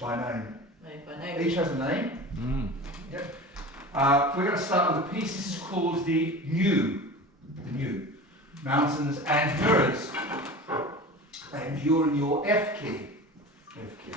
By name. Each has a name. Yep. We're going to start with a piece. This is called the New. Mountains and Mirrors. And you're in your F key. F key.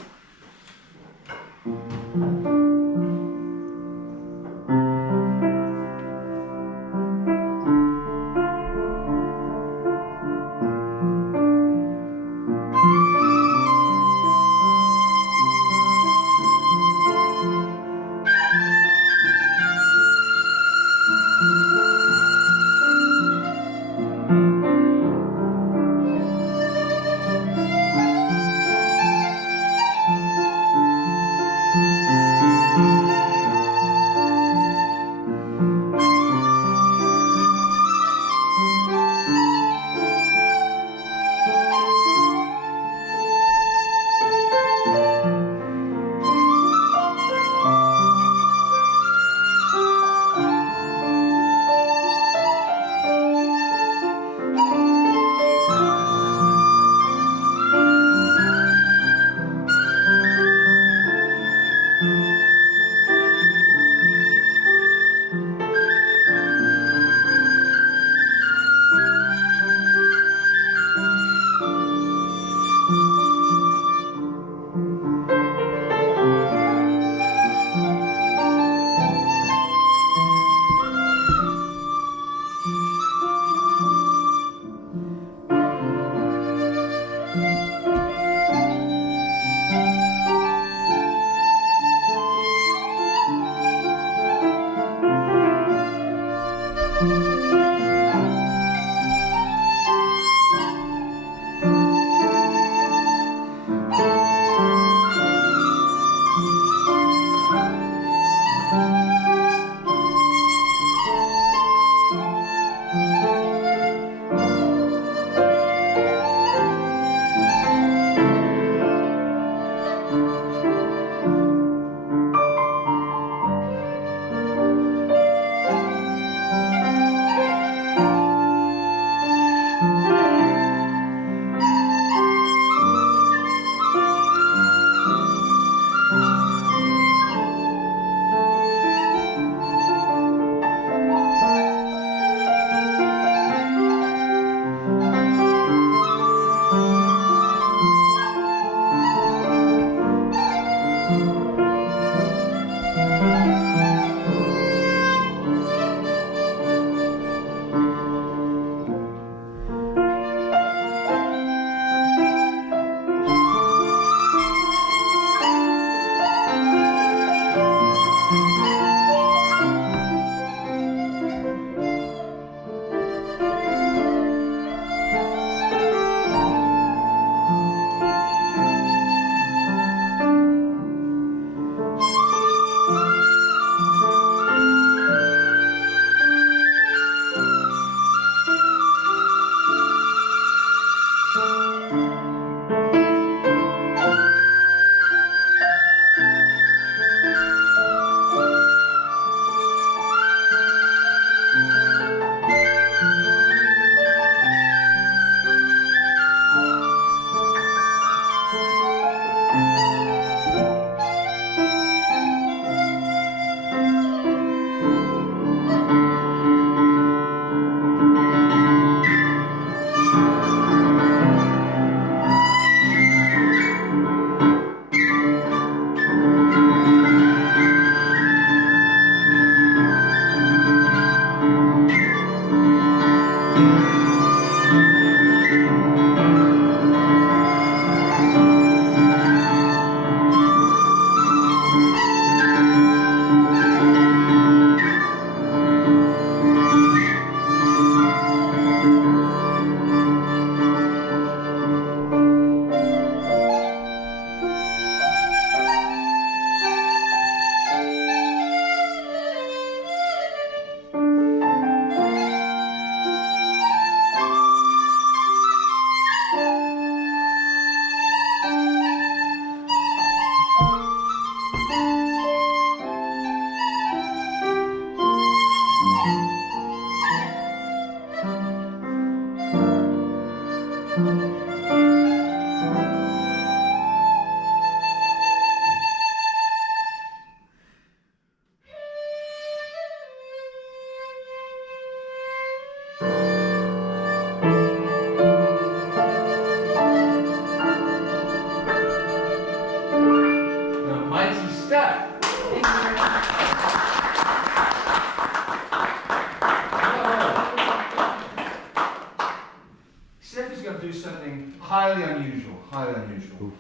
Highly unusual,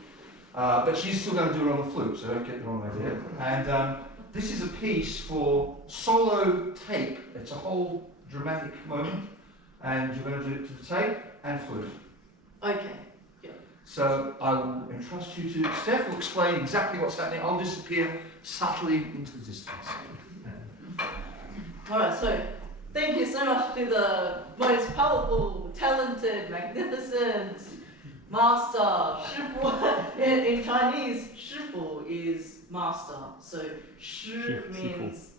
but she's still going to do it on the flute, so don't get the wrong idea. And this is a piece for solo tape. It's a whole dramatic moment, and you're going to do it to the tape and flute. Okay. Yeah. So I will entrust you to Steph, will explain exactly what's happening. I'll disappear subtly into the distance. Alright, so thank you so much to the most powerful, talented, magnificent master, 师傅. In Chinese, 师傅 is master. So 师 means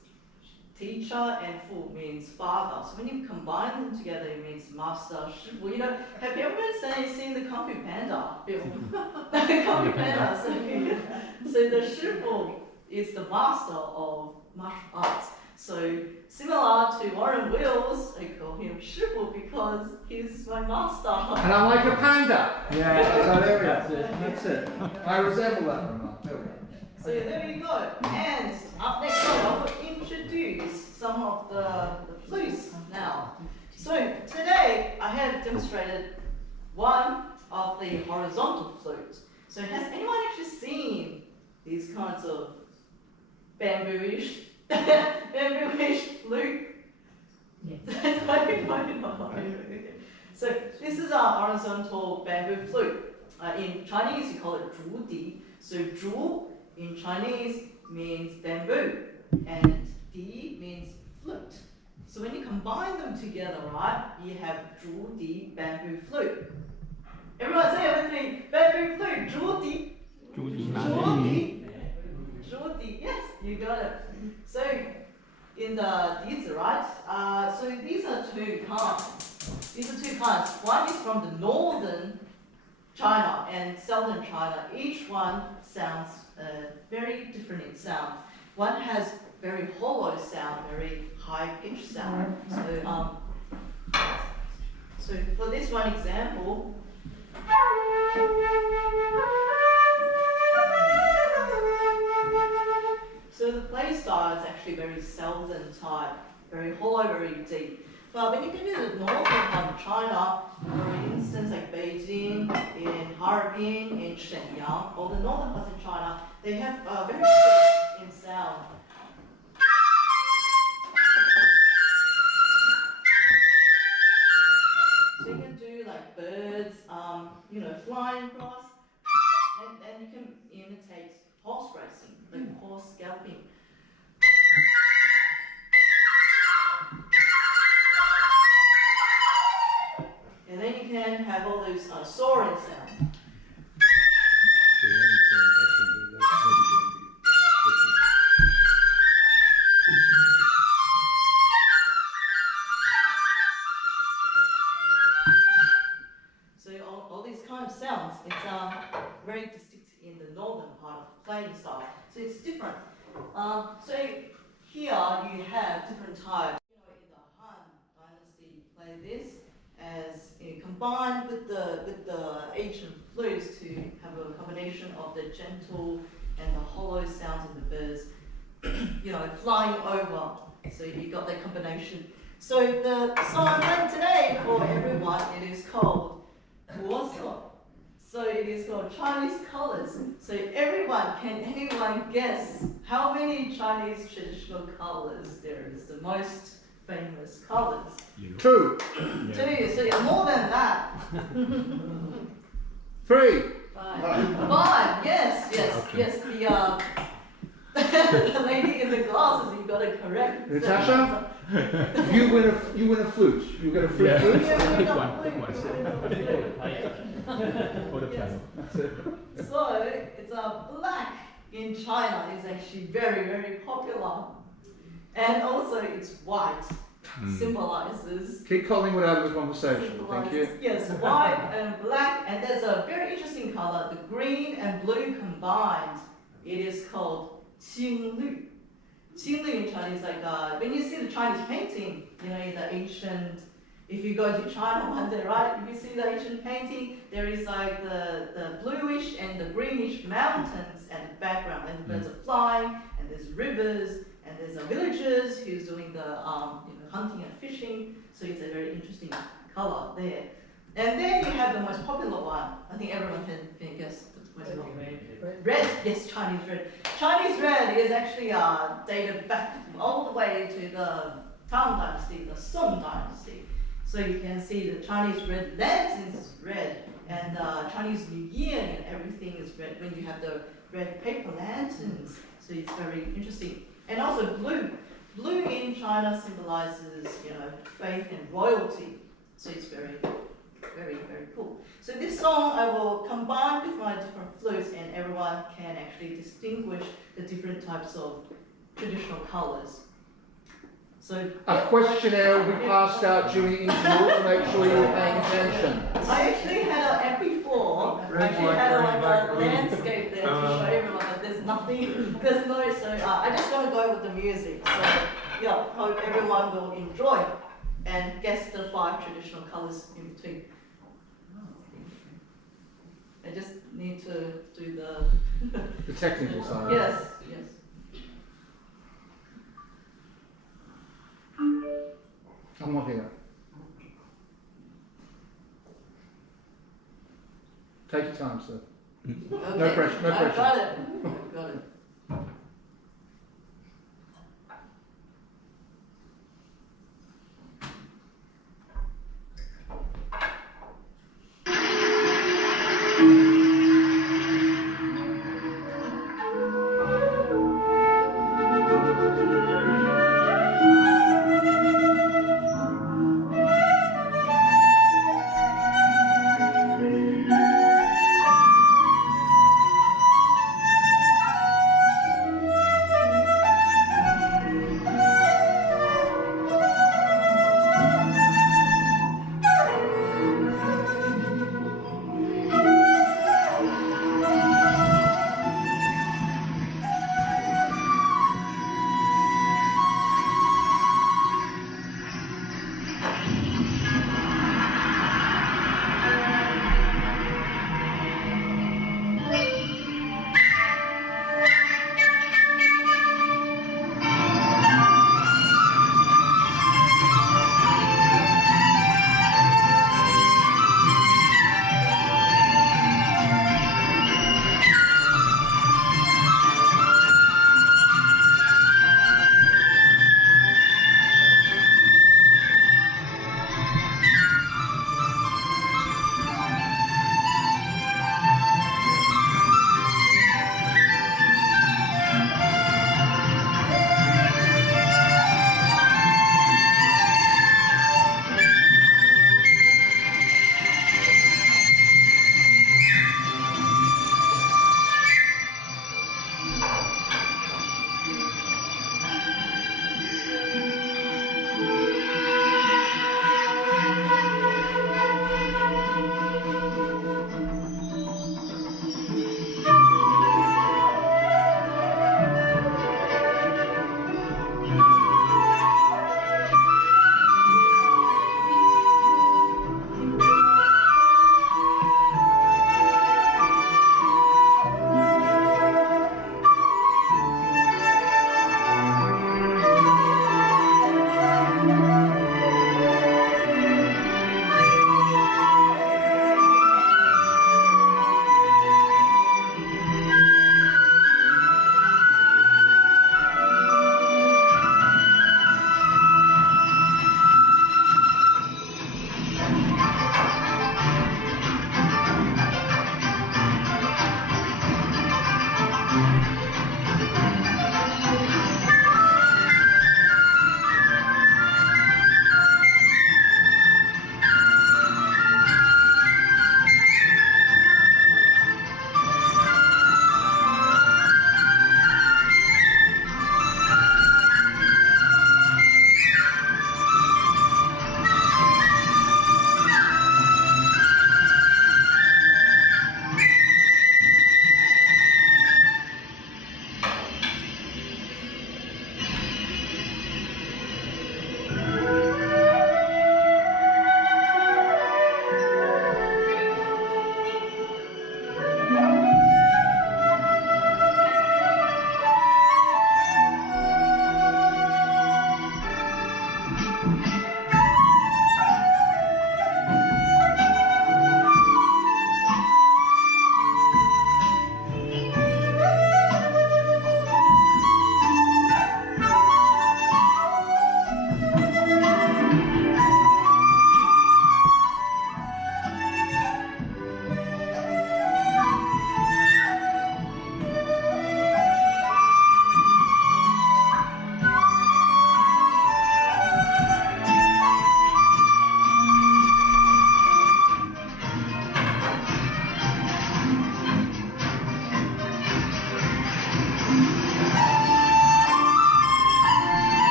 teacher and 父 means father. So when you combine them together, it means master, 师傅. You know, have you ever seen the Kung Fu Panda film? Kung Fu Panda. So the 师傅 is the master of martial arts. So similar to Warren Wills, I call him 师傅 because he's my master. And I'm like a panda. Yeah, so there we go. That's it. I resemble that remark. There we go. So there you go. And up next, I will introduce some of the flutes now. So today I have demonstrated one of the horizontal flutes. So has anyone actually seen these kinds of bamboo-ish flute? So this is a horizontal bamboo flute. In Chinese you call it 竹笛. So 竹 in Chinese means bamboo and 笛 means flute. So when you combine them together, right, you have 竹笛 bamboo flute. Everyone say everything. Bamboo flute, 竹笛. 竹笛. 竹笛. Yes, you got it. So in the 笛子, right? So these are two kinds. One is from the northern China and southern China. Each one sounds very different in sound. One has very hollow sound, very high pitched sound. So for this one example, so the play style is actually very southern type, very hollow, very deep. But when you get to the northern part of China, for instance, like Beijing, in Harbin, in Shenyang, or the northern parts of China, they have very good in sound. So you can do like birds, flying across, and you can imitate horse racing, like horse galloping. And then you can have all those soaring sounds. So all these kind of sounds, it's very distinct in the northern part of playing style. So it's different. So here you have different types. In the Han Dynasty, play this as combined with the ancient flutes to have a combination of the gentle and the hollow sounds of the birds, flying over. So you got that combination. So the song I'm playing today for everyone, it is called 国色. So it is called Chinese colors. So anyone guess how many Chinese traditional colors there is? The most famous colors? Two. Two, so you're more than that. Three. Five, yes. The lady in the glasses, you got it correct. Natasha, you win a flute. You get a free flute. So it's black in China is actually very, very popular. And also it's white symbolizes. Keep Collingwood out of the conversation, thank you. Yes, white and black, and there's a very interesting color, the green and blue combined. It is called 青绿. 青绿 in Chinese, like when you see the Chinese painting, you know, in the ancient, if you go to China one day, right, if you see the ancient painting, there is like the bluish and the greenish mountains and the background, and birds are flying, and there's rivers, and there's villagers who's doing the hunting and fishing, so it's a very interesting color there. And then you have the most popular one. I think everyone can guess the most popular. Red, yes, Chinese red. Chinese red is actually dated back all the way to the Tang Dynasty, the Song Dynasty. So you can see the Chinese red lanterns is red, and Chinese New Year and everything is red when you have the red paper lanterns. So it's very interesting. And also blue. Blue in China symbolizes, faith and royalty. So it's very, very, very cool. So this song I will combine with my different flutes, and everyone can actually distinguish the different types of traditional colors. So A questionnaire will be passed out during the interval to make sure you're paying attention. I actually had an MP4. I actually had a landscape there to show everyone that there's nothing, there's no, so I just want to go with the music. So yeah, hope everyone will enjoy and guess the 5 traditional colors in between. I just need to do The technical side. yes, yes. I'm not here. Take your time, sir. Okay. No pressure, no pressure. I've got it. I've got it.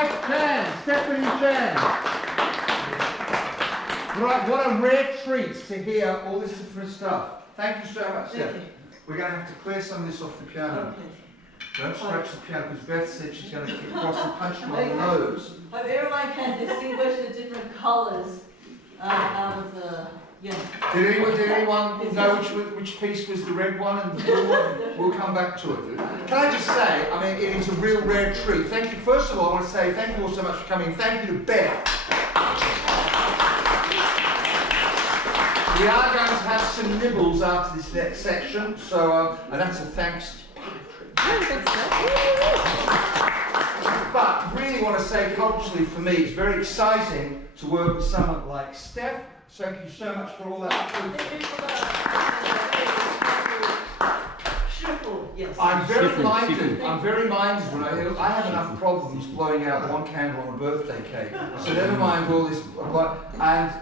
Beth Chan, Stephanie Chan. Right, what a rare treat to hear all this different stuff. Thank you so much, Steph. Okay. We're going to have to clear some of this off the piano. Okay. Don't scratch the piano because Beth said she's going to kick across and punch you on the nose. Hope everyone can distinguish the different colours out of the, yeah. Did anyone know which piece was the red one and the blue one? We'll come back to it. Can I just say, I mean, it is a real rare treat. Thank you. First of all, I want to say thank you all so much for coming. Thank you to Beth. We are going to have some nibbles after this next section, so and that's a thanks to poetry. But really want to say culturally for me, it's very exciting to work with someone like Steph. So thank you so much for all that. Thank you for the triple, yes. I'm very minded. I'm very minded when I have enough problems blowing out one candle on a birthday cake. So never mind all this. And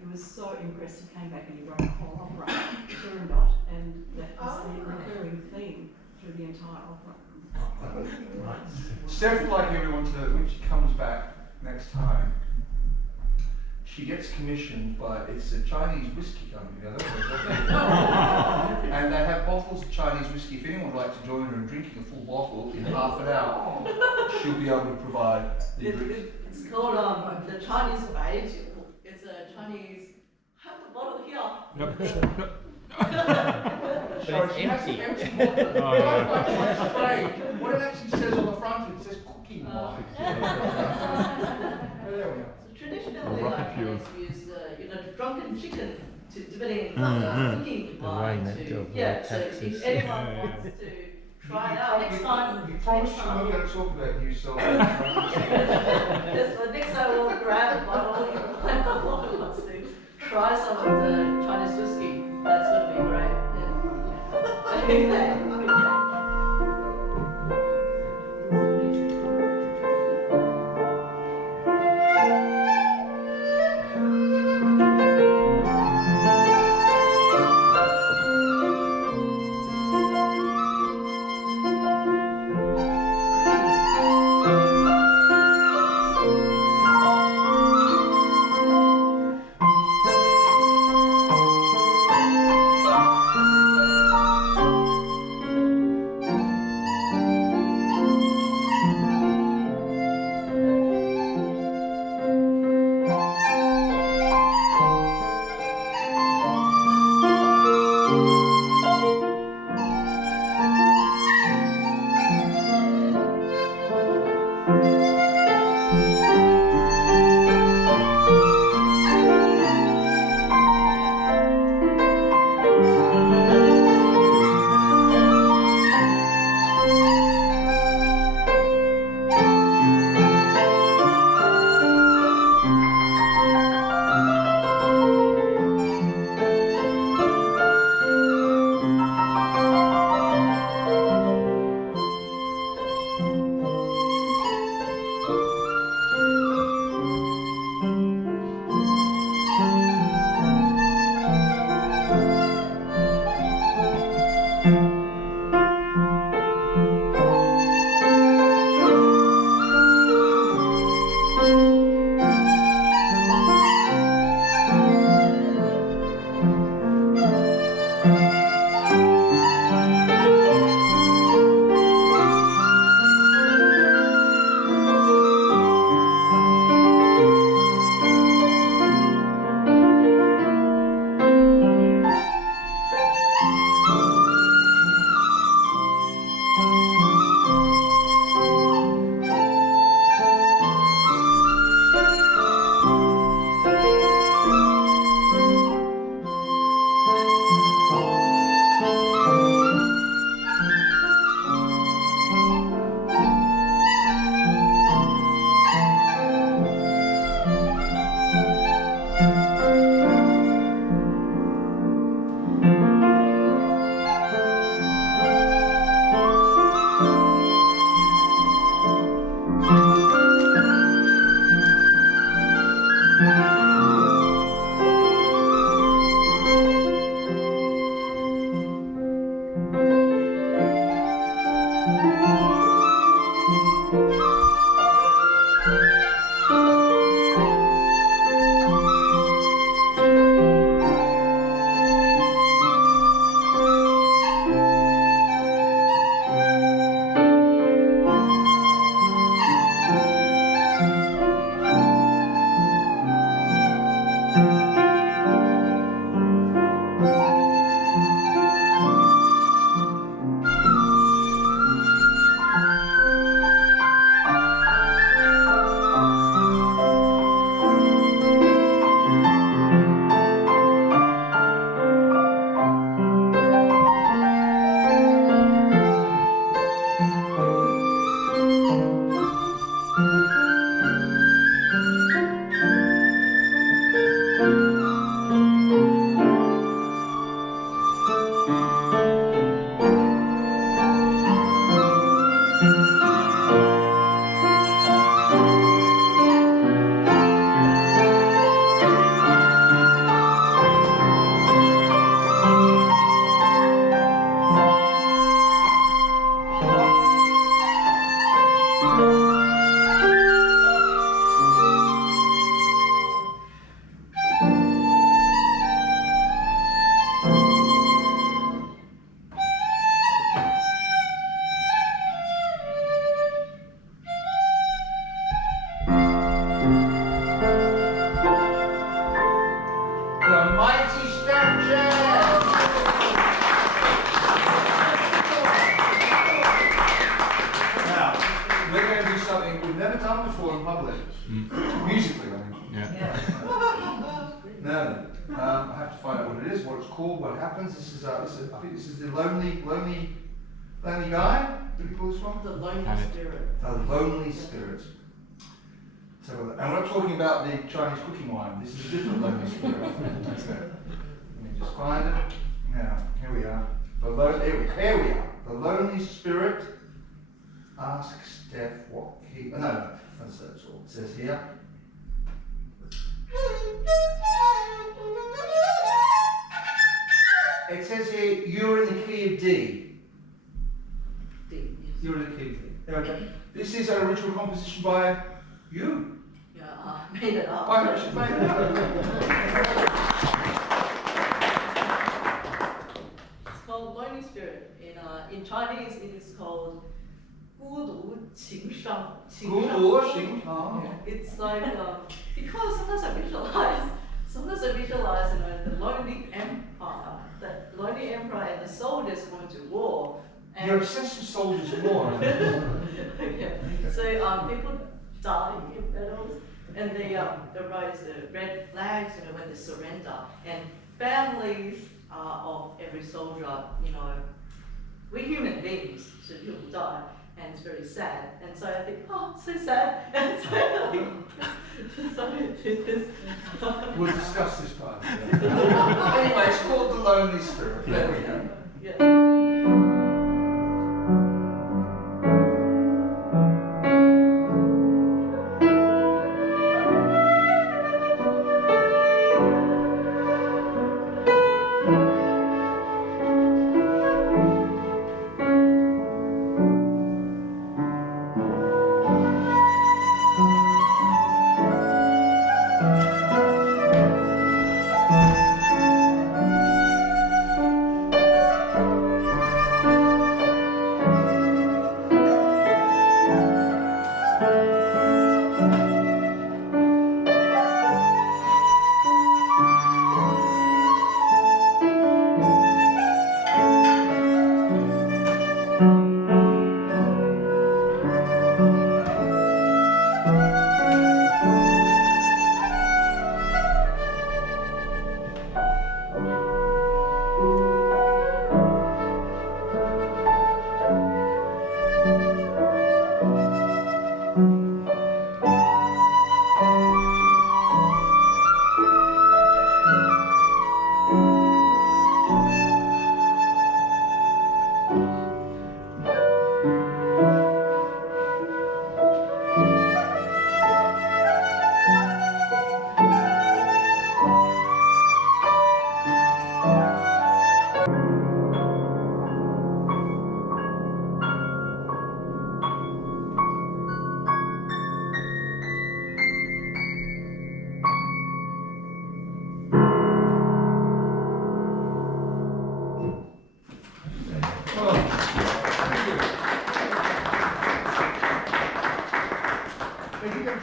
He was so impressed, he came back and he wrote a whole opera, Turandot, and that is the recurring theme through the entire opera. Steph would like everyone to, when she comes back next time, she gets commissioned by, it's a Chinese whiskey company, I don't know, and they have bottles of Chinese whiskey. If anyone would like to join her in drinking a full bottle in half an hour, she'll be able to provide the drinks. It's called the Chinese Baijiu. It's a Chinese, have the bottle here. Sorry, she has an empty bottle. Oh, yeah. What it actually says on the front, it says cooking wine. There we are. So traditionally, rocket like fuel. use drunken chicken to cooking The wine wine to that So if Texas. anyone wants to try it out next time, You promised you next weren't time, going to talk about you, so. yes, so next time we'll grab a bottle. If anyone wants to try some of the Chinese whiskey, that's going to be great. Yeah. that done before in public? Musically, I mean. Yeah. No. I have to find out what it is, what it's called, what happens. This is I think this is the lonely guy. What do you call this one? The lonely spirit. The lonely spirit. So, and we're not talking about the Chinese cooking wine. This is a different lonely spirit. Okay. Let me just find it. Now, here we are. Here we are. The lonely spirit asks death what he. No, that's all it says here. It says here, you're in the key of D. D, yes. You're in the key of D. Okay. This is an original composition by you. Yeah, made it up. I actually made it up. It's called lonely spirit. In Chinese, it is called 孤独情伤. 孤独情伤. It's like because sometimes I visualize the lonely empire, and the soldiers going to war. And You're obsessed with soldiers of war. yeah. So people die in battles, and they raise the red flags, when they surrender, and families of every soldier, we're human beings, so people die, and it's very sad. And so I think, oh, so sad, and so I did this. We'll discuss this part. Anyway, it's called The Lonely Spirit. There we go. Yeah.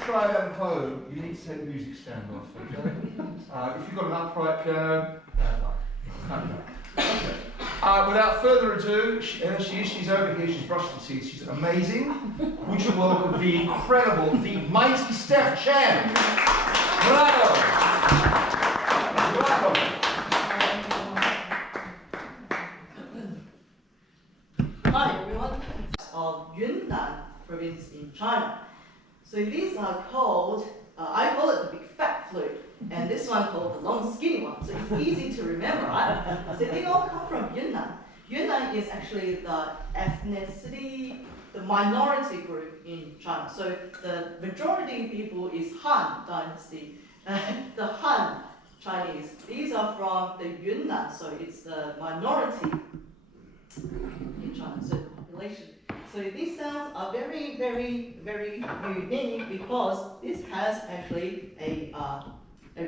Try that at home, you need to take the music stand off, okay? If you've got an upright piano, okay. Without further ado, she's over here, she's brushed her teeth, she's amazing. Would you welcome the incredible, the mighty Steph Chan? Bravo! Bravo! Hi everyone, of Yunnan province in China. So these are called, I call it the big fat flute, and this one called the long skinny one. So it's easy to remember, right? So they all come from Yunnan. Yunnan is actually the ethnicity, the minority group in China. So the majority of people is Han dynasty, the Han Chinese. These are from the Yunnan, so it's the minority in China. So the population. So these sounds are very, very, very unique because this has actually a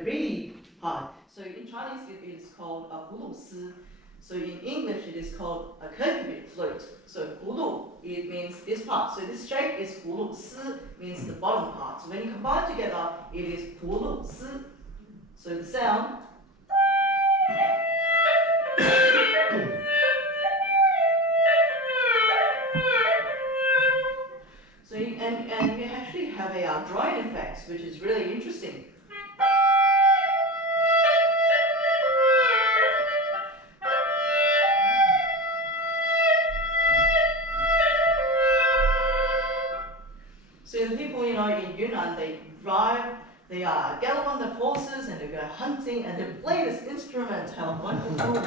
reed part. So in Chinese it is called a hulu si. So in English it is called a cubic flute. So hulu, it means this part. So this shape is hulu, si means the bottom part. So when you combine together, it is hulu si. So the sound. So in and you actually have a drone effect, which is really interesting. So the people, in Yunnan, they drive, they gallop on their horses, and they go hunting, and they play this instrument. How wonderful!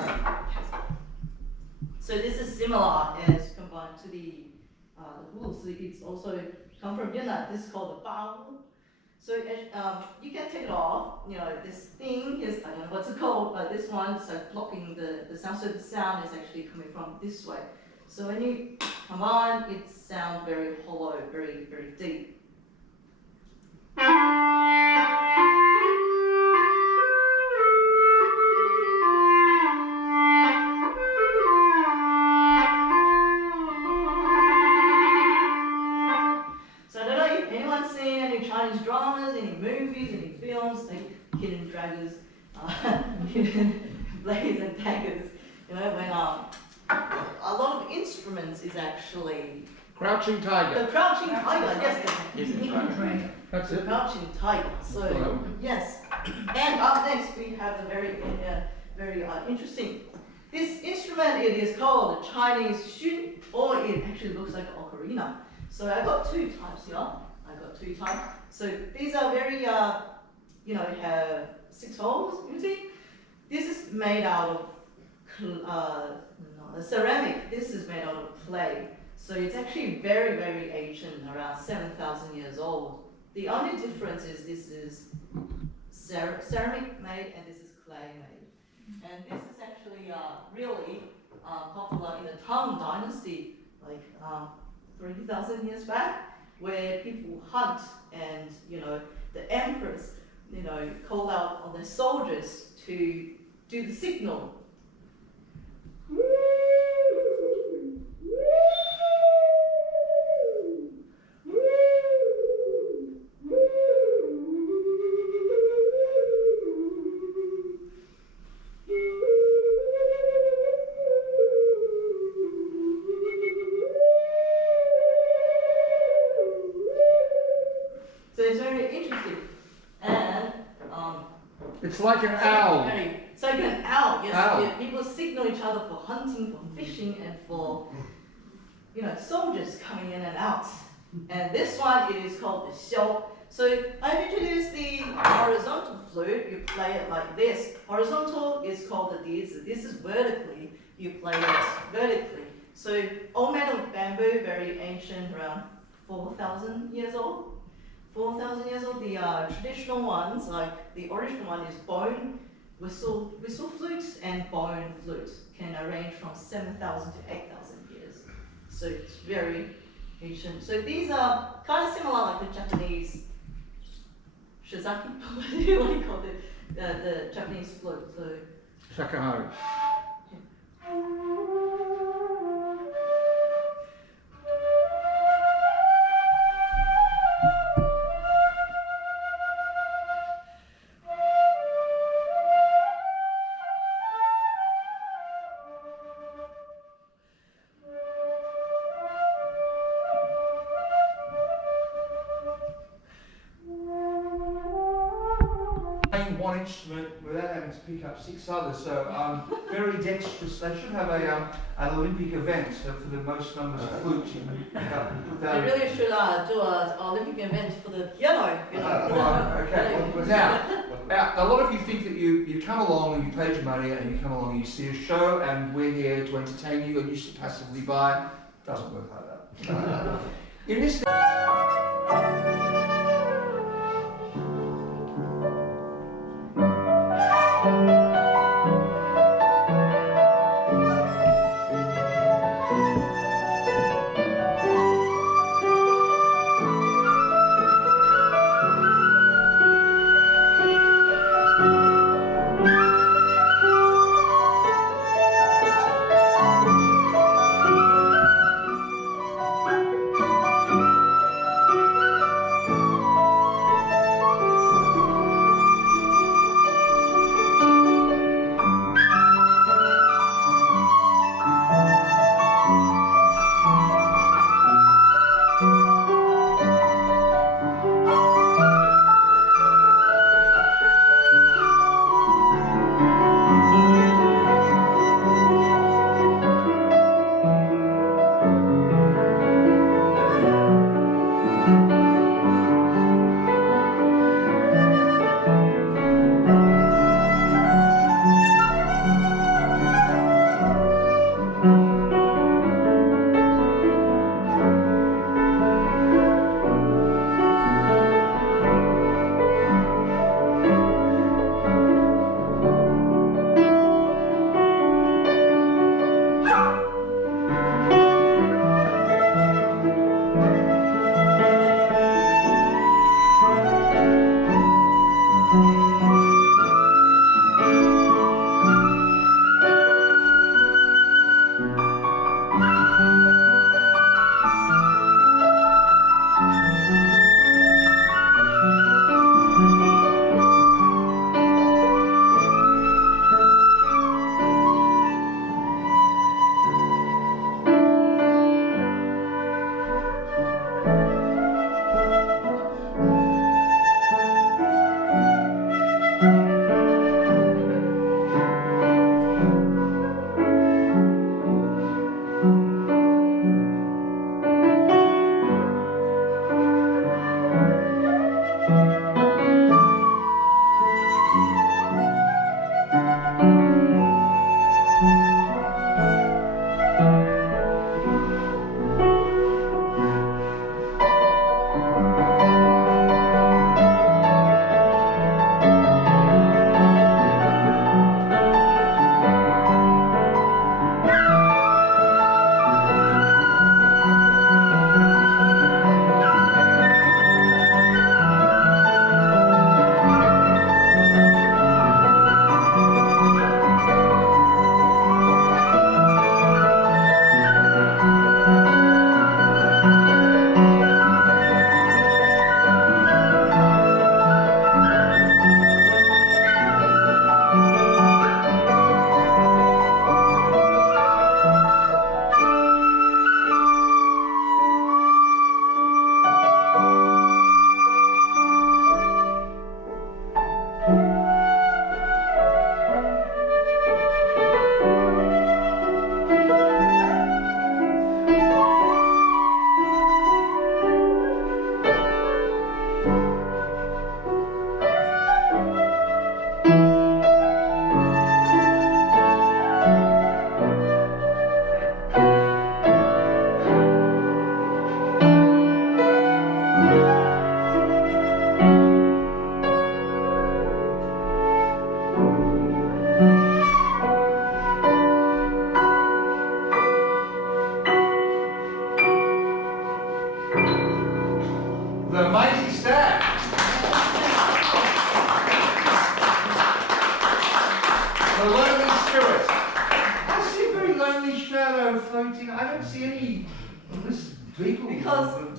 So this is similar as combined to the wu. So it's also come from Yunnan. This is called the ba wu. So you can take it off. This thing is, I don't know what's it called, but this one is blocking the sound. So the sound is actually coming from this way. So when you come on, it sounds very hollow, very, very deep. So I don't know if anyone's seen any Chinese dramas, any movies, any films, like hidden dragons, hidden blades and daggers. When a lot of instruments is actually Crouching tiger. the crouching tiger. Yes, That's the it. crouching tiger. So yes, and up next we have the very interesting. This instrument, it is called the Chinese xun, or it actually looks like an ocarina. So I got two types here. So these are very have 6 holes. You see, this is made out of ceramic. This is made out of clay. So it's actually very, very ancient, around 7,000 years old. The only difference is this is ceramic made and this is clay made. And this is actually really popular in the Tang Dynasty, like 3,000 years back, where people hunt and the emperors call out on their soldiers to do the signal. So it's very interesting, and It's like an owl. it's like an owl. Yes, Owl. yeah, people signal each other for hunting, for fishing, and for soldiers coming in and out. And this one, it is called the xiao. So I've introduced the horizontal flute. You play it like this. Horizontal is called the dizi. This is vertically. You play it vertically. So all made of bamboo, very ancient, around 4,000 years old. 4,000 years old. The traditional ones, like the original one, is bone whistle flute and bone flute. Can range from 7,000 to 8,000 years. So it's very ancient. So these are kind of similar like the Japanese shizaki. What do you call it? The Japanese flute. So Shakahari. Playing one instrument without having to pick up 6 others, so very dexterous. They should have an Olympic event for the most numbers of flutes you can pick up and put they down. really should do an Olympic event for the piano. Okay, well, now, a lot of you think that you come along and you paid your money and you come along and you see a show and we're here to entertain you and you sit passively by. Doesn't work like that. In this The mighty Steph. The lonely spirit. I see a very lonely shadow floating. I don't see any of this people.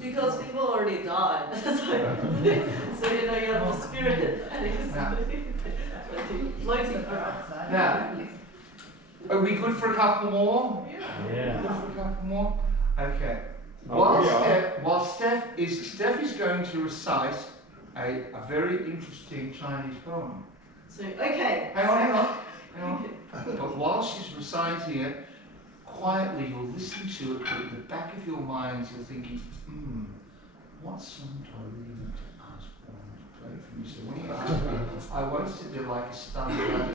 Because people already died. So you know you have the spirit and it's floating around. Yeah. Are we good for a couple more? Yeah. Good for a couple more? Okay. Oh, we are. While Steph is going to recite a very interesting Chinese poem. So okay. Hang on. But while she's reciting it, quietly you're listening to it, but at the back of your minds you're thinking, what song do I really need to ask Brian to play for me? So when you ask me, I won't sit there like a stunned rabbit